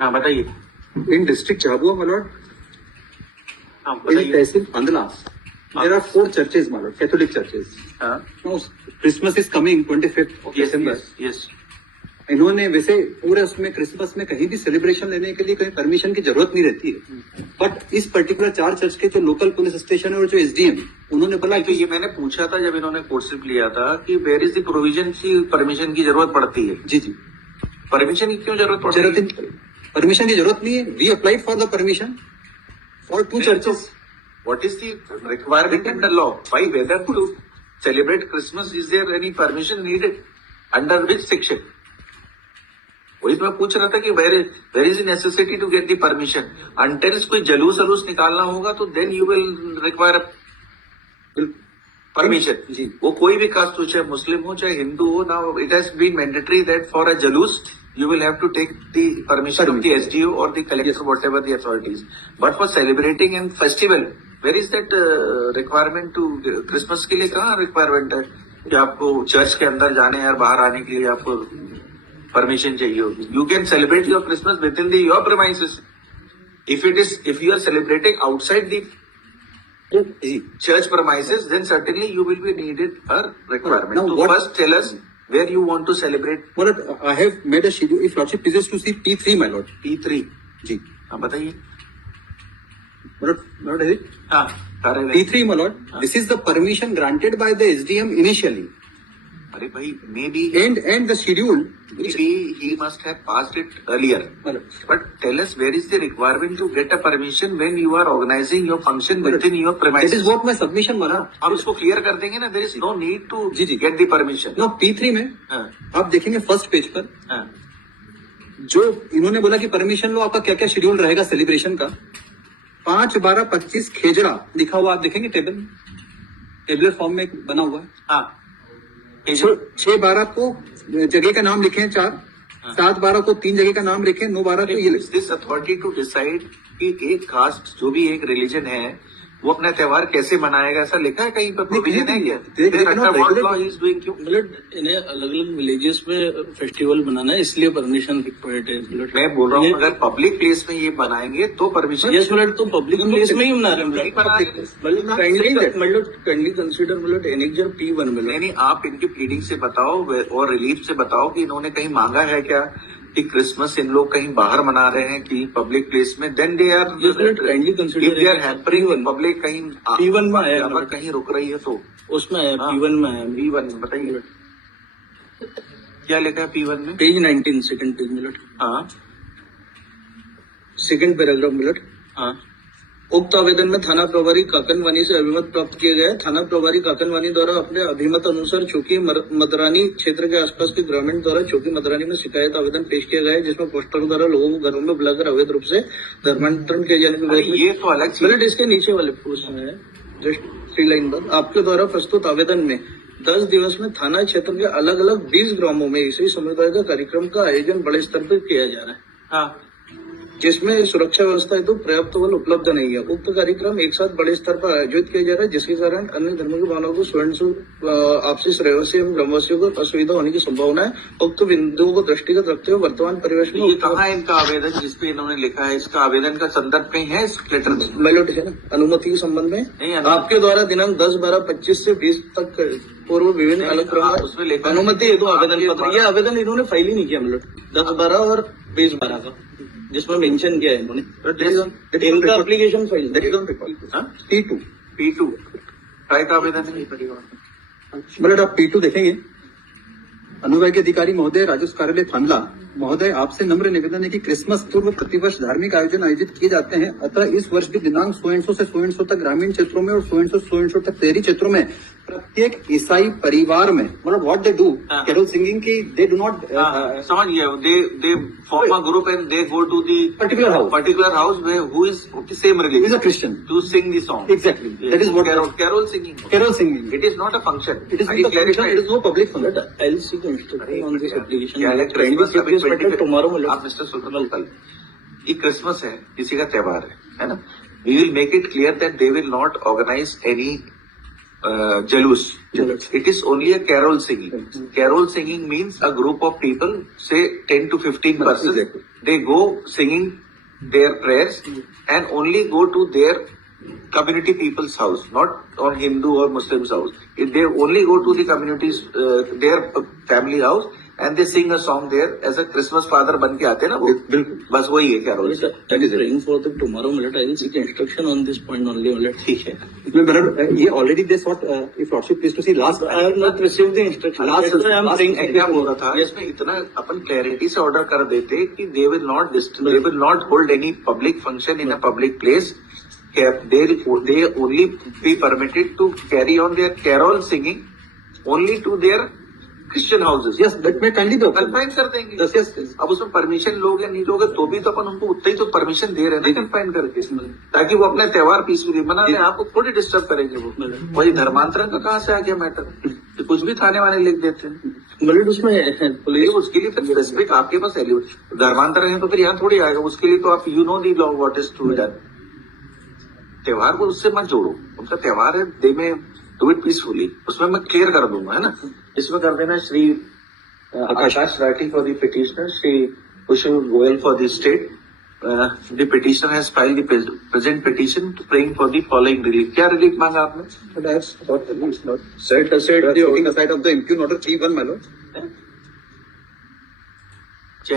हाँ बताइए। In district Jhabua, my lord, हाँ in बताइए। Tehsil Andla, there are 4 churches, my lord, Catholic churches. हाँ Now, Christmas is coming 25th of yes December. Yes yes. इन्होंने वैसे पूरे उसमें क्रिसमस में कहीं भी सेलिब्रेशन लेने के लिए कहीं परमिशन की जरूरत नहीं रहती है, बट इस पर्टिकुलर 4 चर्च के जो लोकल पुलिस स्टेशन है और जो एसडीएम उन्होंने बोला तो ये मैंने पूछा था जब इन्होंने कोर्सशिप लिया था कि वेयर इज द प्रोविजन की परमिशन की जरूरत पड़ती है। जी जी, परमिशन की क्यों जरूरत पड़ती है? परमिशन की जरूरत नहीं है। We applied for the permission for 2 churches. What is the requirement in the law? Why whether to celebrate Christmas, is there any permission needed? Under which section? वही मैं पूछ रहा था कि where is the necessity to get the permission? Until कोई जलूस अलूस निकालना होगा तो then you will require permission. जी, वो कोई भी कास्ट हो, चाहे मुस्लिम हो चाहे हिंदू हो, now it has been mandatory that for a jalus you will have to take the permission of the SDO or the collector, whatever the authorities. But for celebrating and festival, where is that requirement to Christmas के लिए कहाँ requirement है कि आपको church के अंदर जाने या बाहर आने के लिए आपको परमिशन चाहिए होगी? You can celebrate your Christmas within your premises. If you are celebrating outside the church premises, then certainly you will be needed a requirement. Now, so first tell us where you want to celebrate. My lord, I have made a schedule. If lordship pleases to see P3, my lord. P3 जी, हाँ बताइए। my lord, is it? हाँ P3, my lord. This is the permission granted by the SDM initially. अरे भाई maybe And the schedule. maybe he must have passed it earlier. My lord, But tell us where is the requirement to get a permission when you are organizing your function within your that premises. is what my submission, my lord. हम इसको clear कर देंगे ना. There is no need to ji, ji. get the permission. Now P3 में हाँ आप देखेंगे first page पर हाँ जो इन्होंने बोला कि परमिशन लो, आपका क्या क्या शेड्यूल रहेगा सेलिब्रेशन का। 5-12-25 खेजड़ा लिखा हुआ आप देखेंगे टेबलर फॉर्म में बना हुआ है। हाँ 6-12 को जगह का नाम लिखे हैं 4, 7-12 को 3 जगह का नाम लिखे, 9-12 को ये लिखे। दिस अथॉरिटी टू डिसाइड कि एक कास्ट जो भी एक रिलीजन है वो अपना त्योहार कैसे मनाएगा, ऐसा लिखा है कहीं पर? प्रोविजन है क्या? मतलब इन्हें अलग अलग विलेजेस में फेस्टिवल बनाना है, इसलिए परमिशन रिक्वायर्ड है। मैं बोल रहा हूँ अगर पब्लिक प्लेस में ये बनाएंगे तो परमिशन। यस मतलब तो पब्लिक प्लेस में ही बना रहे हैं। मतलब काइंडली कंसीडर मतलब एनेक्जर P1 में। नहीं, आप इनकी प्लीडिंग से बताओ और रिलीफ से बताओ कि इन्होंने कहीं मांगा है क्या कि क्रिसमस इन लोग कहीं बाहर मना रहे हैं कि पब्लिक प्लेस में? Then they are kindly consider, they are hampering public कहीं P1 में आया, अगर कहीं रुक रही है तो उसमें आया। P1 में आया। P1 बताइए क्या लिखा है P1 में? Page 19 second page minute. हाँ सेकंड पैराग्राफ मिनट। हाँ उक्त आवेदन में थाना प्रभारी काकनवानी से अभिमत प्राप्त किए गए। थाना प्रभारी काकनवानी द्वारा अपने अभिमत अनुसार चौकी मदरानी क्षेत्र के आसपास के ग्रामीण द्वारा चौकी मदरानी में शिकायत आवेदन पेश किया गया है, जिसमें पोस्टर द्वारा लोगों को घरों में बुलाकर अवैध रूप से धर्मांतरण किए जाने के विरोध में। ये तो अलग चीज। इसके नीचे वाले पोस्ट में जस्ट 3 लाइन बाद आपके द्वारा प्रस्तुत आवेदन में 10 दिवस में थाना क्षेत्र के अलग अलग 20 ग्रामों में ईसाई समुदाय का कार्यक्रम का आयोजन बड़े स्तर पर किया जा रहा है, हाँ जिसमें सुरक्षा व्यवस्था हेतु पर्याप्त बल उपलब्ध नहीं है। उक्त कार्यक्रम एक साथ बड़े स्तर पर आयोजित किया जा रहा है, जिसके कारण अन्य धर्मों के मानव को स्वयं आपसी रहवासी एवं ग्रामवासियों को असुविधा होने की संभावना है। उक्त बिंदुओं को दृष्टिगत रखते हुए वर्तमान परिवेश में ये कहाँ है इनका आवेदन जिसपे इन्होंने लिखा है? इसका आवेदन का संदर्भ कहीं है इस लेटर में? मेलोड है ना अनुमति के संबंध में नहीं, आपके द्वारा दिनांक 10-12-25 से 20 तक पूर्व विभिन्न अलग उसमें लिखा अनुमति हेतु आवेदन पत्र। ये आवेदन इन्होंने फाइल ही नहीं किया मतलब 10-12 और 20-12 का, जिसमें मेंशन किया है इन्होंने। इनका एप्लीकेशन फाइल P2 काय का आवेदन है? मतलब आप P2 देखेंगे। अनुविभागीय अधिकारी महोदय, राजस्व कार्यालय थानला महोदय, आपसे नम्र निवेदन है कि क्रिसमस पूर्व प्रतिवर्ष धार्मिक आयोजन आयोजित किए जाते हैं, अतः इस वर्ष भी दिनांक 100 से 100 तक ग्रामीण क्षेत्रों में और 100 तक शहरी क्षेत्रों में प्रत्येक ईसाई परिवार में मतलब what they do carol singing की दे डू नॉट समझ गया। They form a group and they go to the particular house way who is of the same religion, is a Christian, to sing the song. Exactly that is what carol singing. It is not a function, it is no public function. I'll seek instruction on this application. Tomorrow आप mister Sultan कल ये Christmas है, किसी का त्योहार है ना? We will make it clear that they will not organize any jalus. Jalus. It is only a carol singing. Carol singing means a group of people, say 10 to 15 persons, Exactly. they go singing their prayers and only go to their community people's house, not on Hindu or Muslim's house. If they only go to the community's, their family house, and they sing a song there as a Christmas father बन के आते हैं ना वो, बिल्कुल बस वही है carol. That is praying for them tomorrow, Millet. I will seek instruction on this point only, Millet. ठीक है. इसमें मतलब ये already they sought if lordship please to see last I have not received the instruction. Last- That's why I am last- saying क्या बोल रहा था इसमें इतना अपन क्लैरिटी से ऑर्डर कर देते कि दे will not hold any public function in a public place. They only be permitted to carry on their carol singing only to their Christian houses. Yes that मैं काइंडली दो कंफाइन कर देंगे. Yes yes अब उसमें permission लोगे नहीं लोगे तो भी तो अपन उनको उतना ही तो परमिशन दे रहे हैं ना कंफाइन करके, ताकि वो अपने त्योहार पीसफुली मना लें. आपको थोड़ी डिस्टर्ब करेंगे वो. वही धर्मांतरण का कहाँ से आ गया मैटर, कुछ भी थाने वाले लिख देते हैं. Millet, उसमें ये पुलिस उसके लिए फिर स्पेसिफिक आपके पास धर्मांतरण है तो फिर यहाँ थोड़ी आएगा. उसके लिए तो आप you know the law what is to be done. त्योहार को उससे मत जोड़ो, उनका त्योहार है, दे में डू इट पीसफुली. उसमें मैं क्लियर कर दूंगा, है ना. इसमें कर देना Shri Akash Rathi for the petitioner, Shri Kushal Goyal for the state. The petitioner has filed the present petition to praying for the following relief. क्या रिलीफ मांगा आपने? set aside the aside of the impugn order 3-1 my lord.